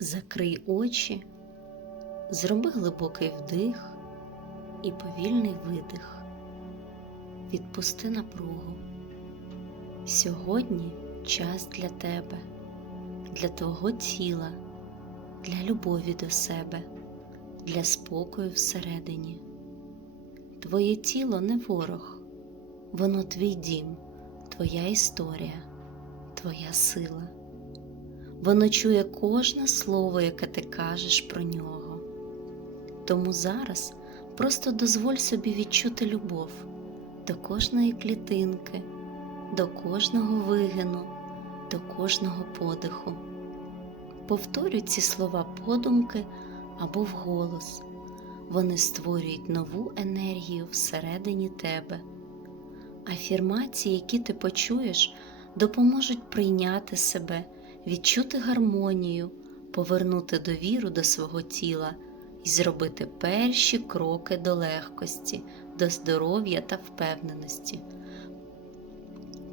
Закрий очі, зроби глибокий вдих і повільний видих. Відпусти напругу. Сьогодні час для тебе, для твого тіла, для любові до себе, для спокою всередині. Твоє тіло не ворог, воно твій дім, твоя історія, твоя сила. Воно чує кожне слово, яке ти кажеш про нього. Тому зараз просто дозволь собі відчути любов до кожної клітинки, до кожного вигину, до кожного подиху. Повторюй ці слова подумки або вголос. Вони створюють нову енергію всередині тебе. Афірмації, які ти почуєш, допоможуть прийняти себе відчути гармонію, повернути довіру до свого тіла і зробити перші кроки до легкості, до здоров'я та впевненості.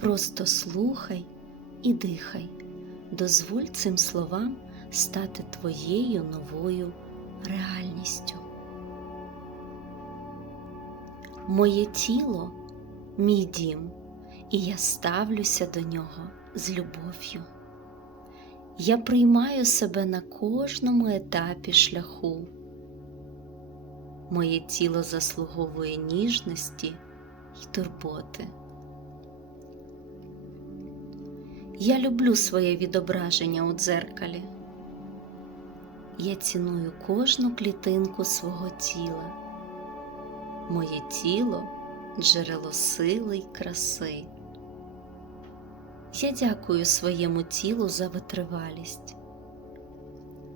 Просто слухай і дихай, дозволь цим словам стати твоєю новою реальністю. Моє тіло мій дім, і я ставлюся до нього з любов'ю. Я приймаю себе на кожному етапі шляху. Моє тіло заслуговує ніжності й турботи. Я люблю своє відображення у дзеркалі. Я ціную кожну клітинку свого тіла. Моє тіло джерело сили й краси. Я дякую своєму тілу за витривалість.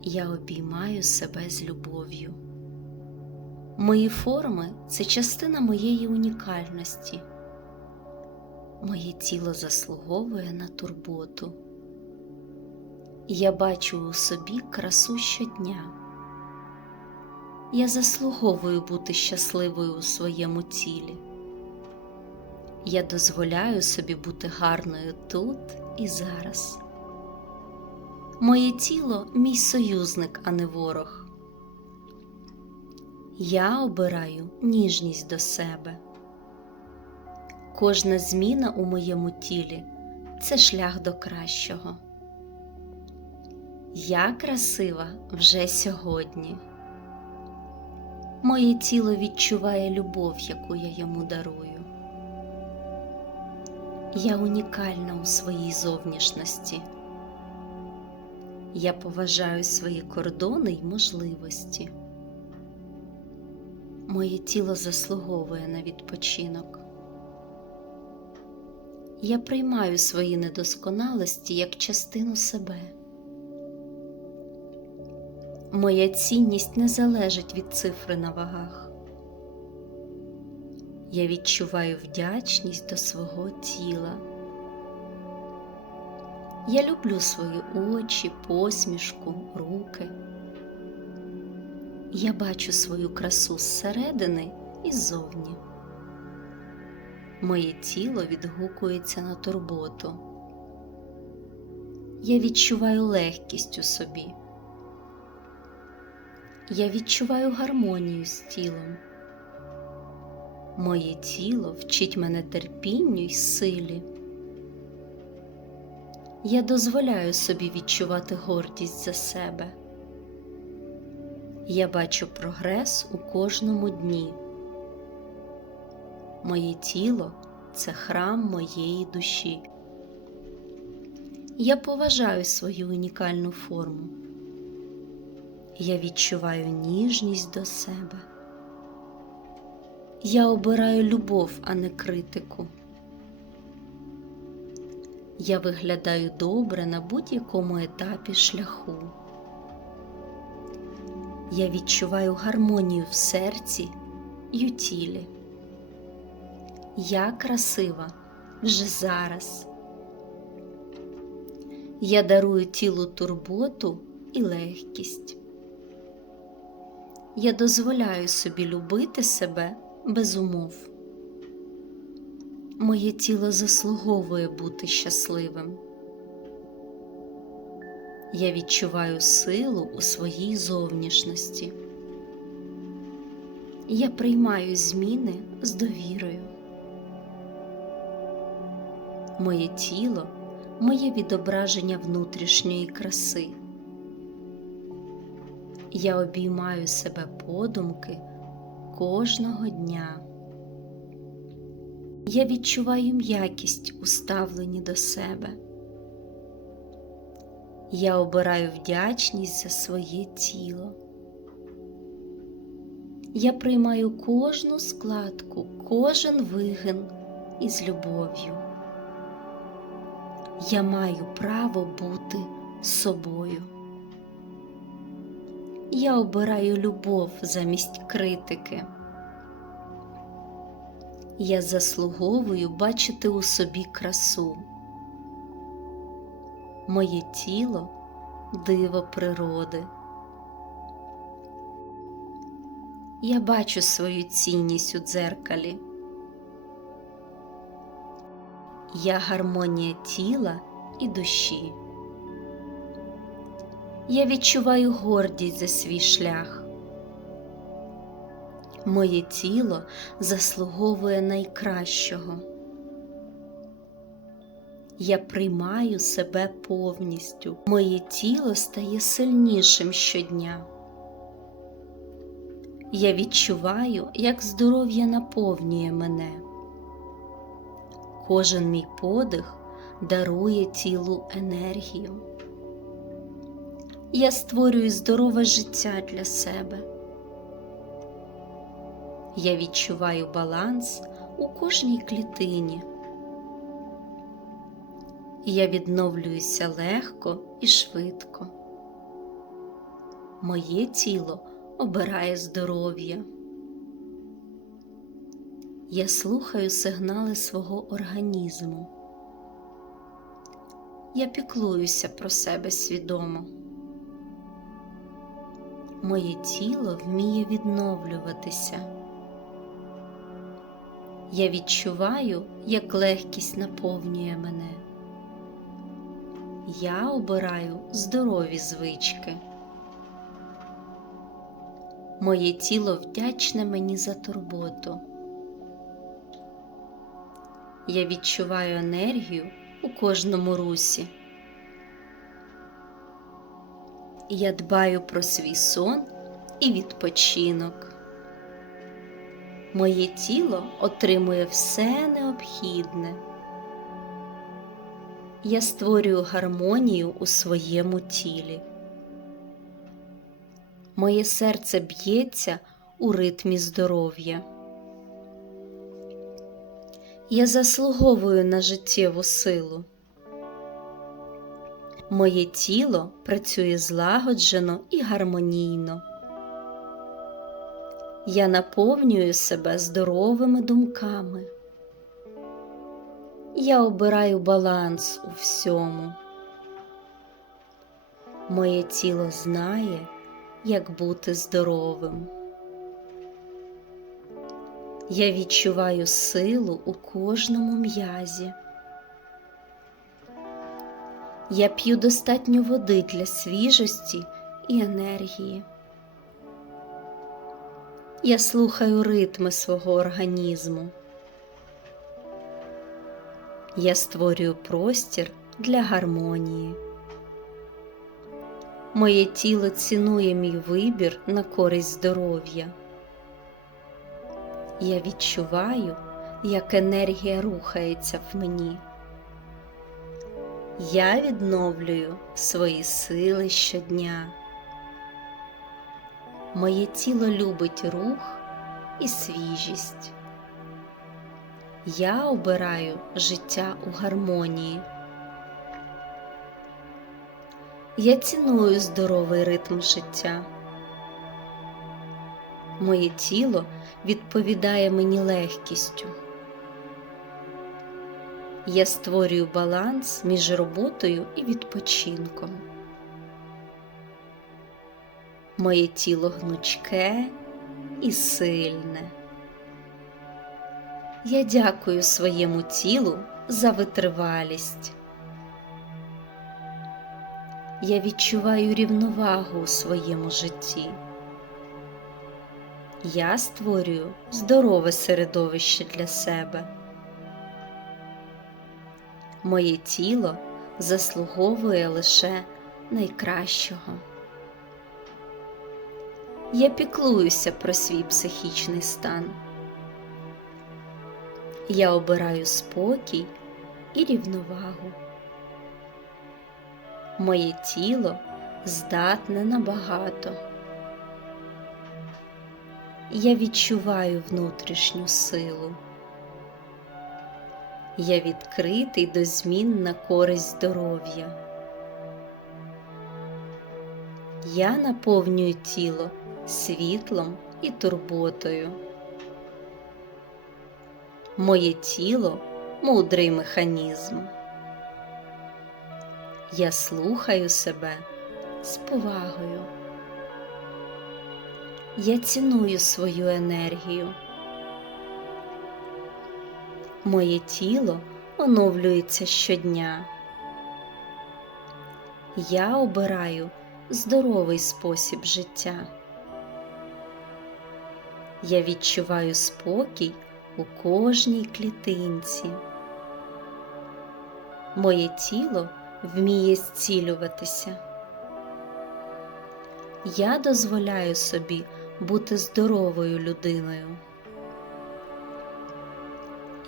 Я обіймаю себе з любов'ю. Мої форми це частина моєї унікальності. Моє тіло заслуговує на турботу. Я бачу у собі красу щодня. Я заслуговую бути щасливою у своєму тілі. Я дозволяю собі бути гарною тут і зараз. Моє тіло мій союзник, а не ворог. Я обираю ніжність до себе. Кожна зміна у моєму тілі це шлях до кращого. Я красива вже сьогодні. Моє тіло відчуває любов, яку я йому дарую. Я унікальна у своїй зовнішності. Я поважаю свої кордони й можливості. Моє тіло заслуговує на відпочинок. Я приймаю свої недосконалості як частину себе. Моя цінність не залежить від цифри на вагах. Я відчуваю вдячність до свого тіла. Я люблю свої очі, посмішку, руки. Я бачу свою красу зсередини і ззовні. Моє тіло відгукується на турботу. Я відчуваю легкість у собі. Я відчуваю гармонію з тілом. Моє тіло вчить мене терпінню й силі. Я дозволяю собі відчувати гордість за себе. Я бачу прогрес у кожному дні. Моє тіло це храм моєї душі. Я поважаю свою унікальну форму. Я відчуваю ніжність до себе. Я обираю любов, а не критику. Я виглядаю добре на будь-якому етапі шляху. Я відчуваю гармонію в серці й у тілі. Я красива вже зараз. Я дарую тілу турботу і легкість. Я дозволяю собі любити себе без умов. Моє тіло заслуговує бути щасливим. Я відчуваю силу у своїй зовнішності. Я приймаю зміни з довірою. Моє тіло моє відображення внутрішньої краси. Я обіймаю себе подумки кожного дня. Я відчуваю м'якість у ставленні до себе. Я обираю вдячність за своє тіло. Я приймаю кожну складку, кожен вигин із любов'ю. Я маю право бути собою. Я обираю любов замість критики. Я заслуговую бачити у собі красу. Моє тіло диво природи. Я бачу свою цінність у дзеркалі. Я гармонія тіла і душі. Я відчуваю гордість за свій шлях. Моє тіло заслуговує найкращого. Я приймаю себе повністю. Моє тіло стає сильнішим щодня. Я відчуваю, як здоров'я наповнює мене. Кожен мій подих дарує тілу енергію. Я створюю здорове життя для себе. Я відчуваю баланс у кожній клітині. Я відновлююся легко і швидко. Моє тіло обирає здоров'я. Я слухаю сигнали свого організму. Я піклуюся про себе свідомо. Моє тіло вміє відновлюватися. Я відчуваю, як легкість наповнює мене. Я обираю здорові звички. Моє тіло вдячне мені за турботу. Я відчуваю енергію у кожному русі. Я дбаю про свій сон і відпочинок. Моє тіло отримує все необхідне. Я створюю гармонію у своєму тілі. Моє серце б'ється у ритмі здоров'я. Я заслуговую на життєву силу. Моє тіло працює злагоджено і гармонійно. Я наповнюю себе здоровими думками. Я обираю баланс у всьому. Моє тіло знає, як бути здоровим. Я відчуваю силу у кожному м'язі. Я п'ю достатньо води для свіжості і енергії. Я слухаю ритми свого організму. Я створюю простір для гармонії. Моє тіло цінує мій вибір на користь здоров'я. Я відчуваю, як енергія рухається в мені. Я відновлюю свої сили щодня. Моє тіло любить рух і свіжість. Я обираю життя у гармонії. Я ціную здоровий ритм життя. Моє тіло відповідає мені легкістю. Я створюю баланс між роботою і відпочинком. Моє тіло гнучке і сильне. Я дякую своєму тілу за витривалість. Я відчуваю рівновагу у своєму житті. Я створюю здорове середовище для себе. Моє тіло заслуговує лише найкращого. Я піклуюся про свій психічний стан. Я обираю спокій і рівновагу. Моє тіло здатне на багато. Я відчуваю внутрішню силу. Я відкритий до змін на користь здоров'я. Я наповнюю тіло світлом і турботою. Моє тіло мудрий механізм. Я слухаю себе з повагою. Я ціную свою енергію. Моє тіло оновлюється щодня. Я обираю здоровий спосіб життя. Я відчуваю спокій у кожній клітинці. Моє тіло вміє зцілюватися. Я дозволяю собі бути здоровою людиною.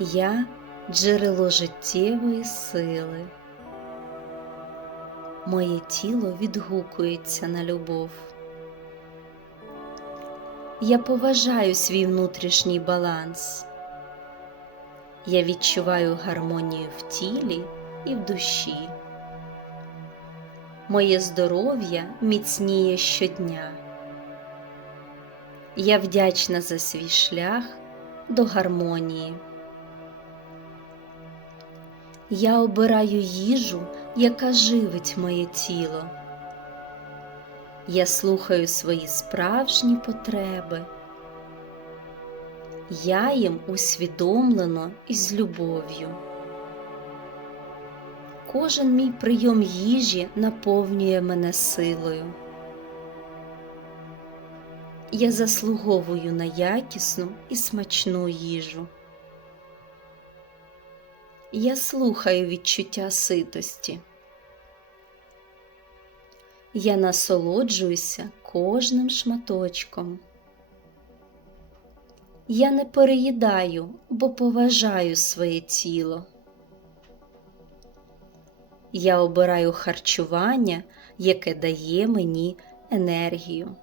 Я джерело життєвої сили. Моє тіло відгукується на любов. Я поважаю свій внутрішній баланс. Я відчуваю гармонію в тілі і в душі. Моє здоров'я міцніє щодня. Я вдячна за свій шлях до гармонії. Я обираю їжу, яка живить моє тіло. Я слухаю свої справжні потреби. Я їм усвідомлено і з любов'ю. Кожен мій прийом їжі наповнює мене силою. Я заслуговую на якісну і смачну їжу. Я слухаю відчуття ситості. Я насолоджуюся кожним шматочком. Я не переїдаю, бо поважаю своє тіло. Я обираю харчування, яке дає мені енергію.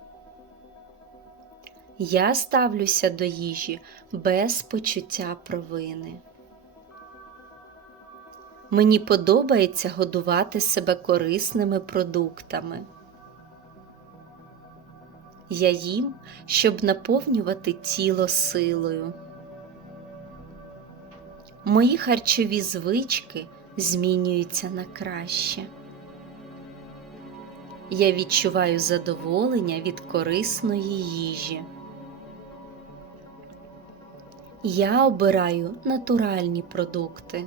Я ставлюся до їжі без почуття провини. Мені подобається годувати себе корисними продуктами. Я їм, щоб наповнювати тіло силою. Мої харчові звички змінюються на краще. Я відчуваю задоволення від корисної їжі. Я обираю натуральні продукти.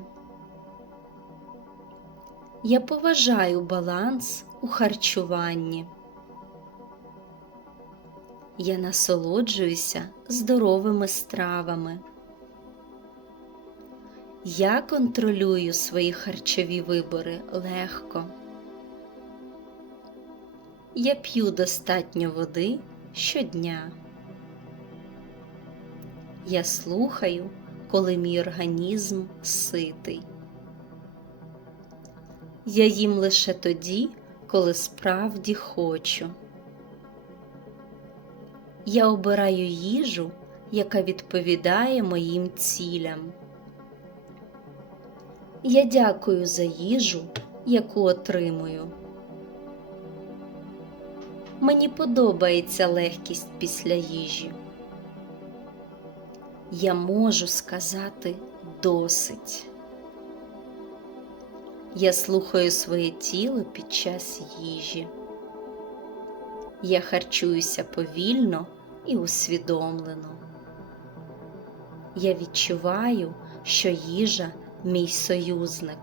Я поважаю баланс у харчуванні. Я насолоджуюся здоровими стравами. Я контролюю свої харчові вибори легко. Я п'ю достатньо води щодня. Я слухаю, коли мій організм ситий. Я їм лише тоді, коли справді хочу. Я обираю їжу, яка відповідає моїм цілям. Я дякую за їжу, яку отримую. Мені подобається легкість після їжі. Я можу сказати досить. Я слухаю своє тіло під час їжі. Я харчуюся повільно і усвідомлено. Я відчуваю, що їжа мій союзник.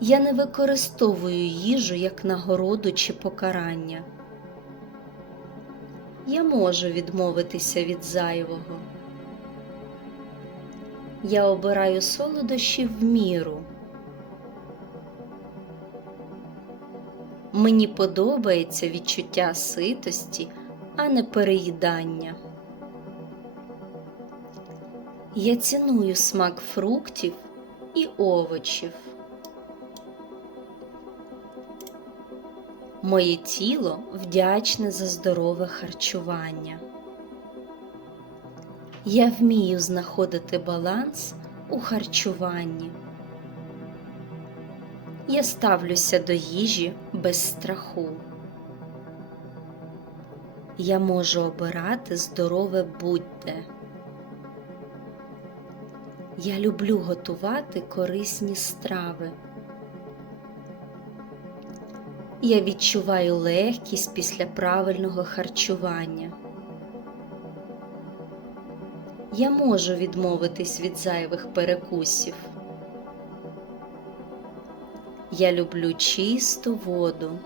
Я не використовую їжу як нагороду чи покарання. Я можу відмовитися від зайвого. Я обираю солодощі в міру. Мені подобається відчуття ситості, а не переїдання. Я ціную смак фруктів і овочів. Моє тіло вдячне за здорове харчування. Я вмію знаходити баланс у харчуванні. Я ставлюся до їжі без страху. Я можу обирати здорове будь-де. Я люблю готувати корисні страви. Я відчуваю легкість після правильного харчування. Я можу відмовитись від зайвих перекусів. Я люблю чисту воду.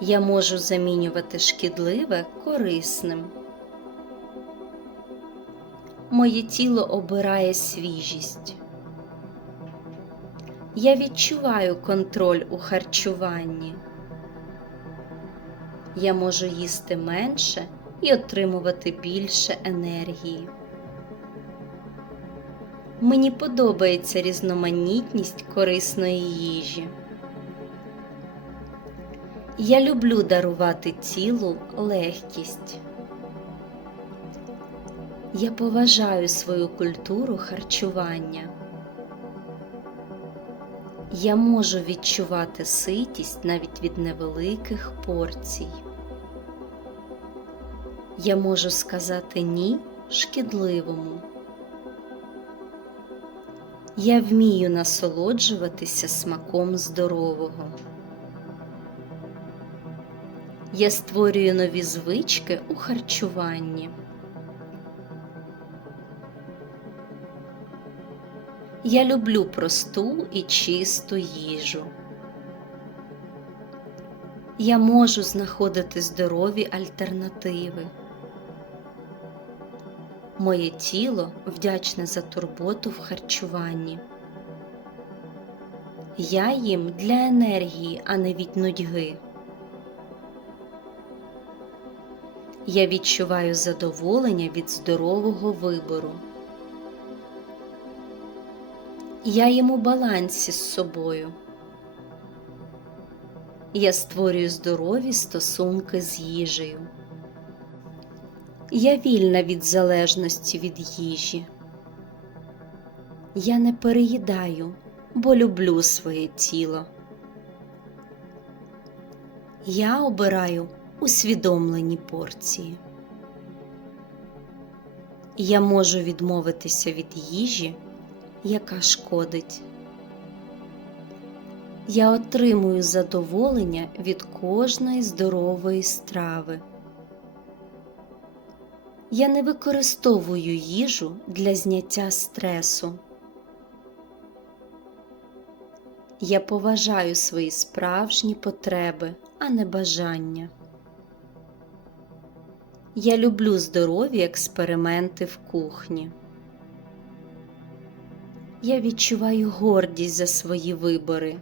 Я можу замінювати шкідливе корисним. Моє тіло обирає свіжість. Я відчуваю контроль у харчуванні. Я можу їсти менше і отримувати більше енергії. Мені подобається різноманітність корисної їжі. Я люблю дарувати тілу легкість. Я поважаю свою культуру харчування. Я можу відчувати ситість навіть від невеликих порцій. Я можу сказати ні шкідливому. Я вмію насолоджуватися смаком здорового. Я створюю нові звички у харчуванні. Я люблю просту і чисту їжу. Я можу знаходити здорові альтернативи. Моє тіло вдячне за турботу в харчуванні. Я їм для енергії, а не від нудьги. Я відчуваю задоволення від здорового вибору. Я їм у балансі з собою. Я створюю здорові стосунки з їжею. Я вільна від залежності від їжі. Я не переїдаю, бо люблю своє тіло. Я обираю усвідомлені порції. Я можу відмовитися від їжі, яка шкодить. Я отримую задоволення від кожної здорової страви. Я не використовую їжу для зняття стресу. Я поважаю свої справжні потреби, а не бажання. Я люблю здорові експерименти в кухні. Я відчуваю гордість за свої вибори.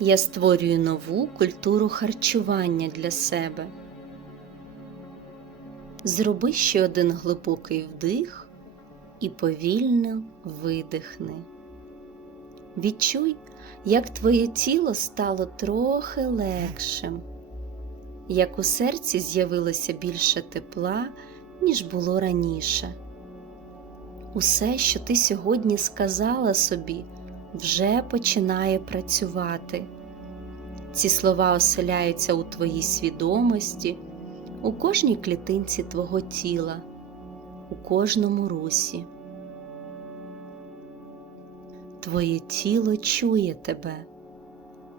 Я створюю нову культуру харчування для себе. Зроби ще один глибокий вдих і повільно видихни. Відчуй, як твоє тіло стало трохи легшим, як у серці з'явилося більше тепла, ніж було раніше. Усе, що ти сьогодні сказала собі, вже починає працювати. Ці слова оселяються у твоїй свідомості, у кожній клітинці твого тіла, у кожному русі. Твоє тіло чує тебе,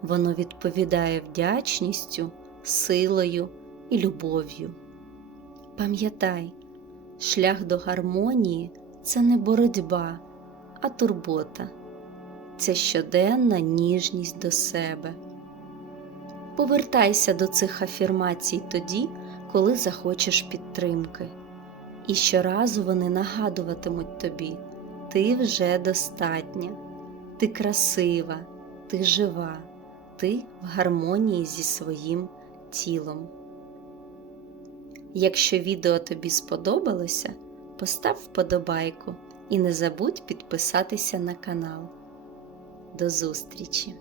воно відповідає вдячністю, силою і любов'ю. Пам'ятай, шлях до гармонії це не боротьба, а турбота, це щоденна ніжність до себе. Повертайся до цих афірмацій тоді, коли захочеш підтримки, і щоразу вони нагадуватимуть тобі: ти вже достатня, ти красива, ти жива, ти в гармонії зі своїм тілом. Якщо відео тобі сподобалося, постав вподобайку і не забудь підписатися на канал. До зустрічі!